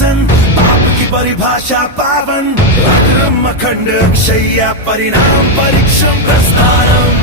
शासन, पाप की परिभाषा पावन, अग्रम अखंड अक्षय परिणाम परीक्षम प्रस्थानम।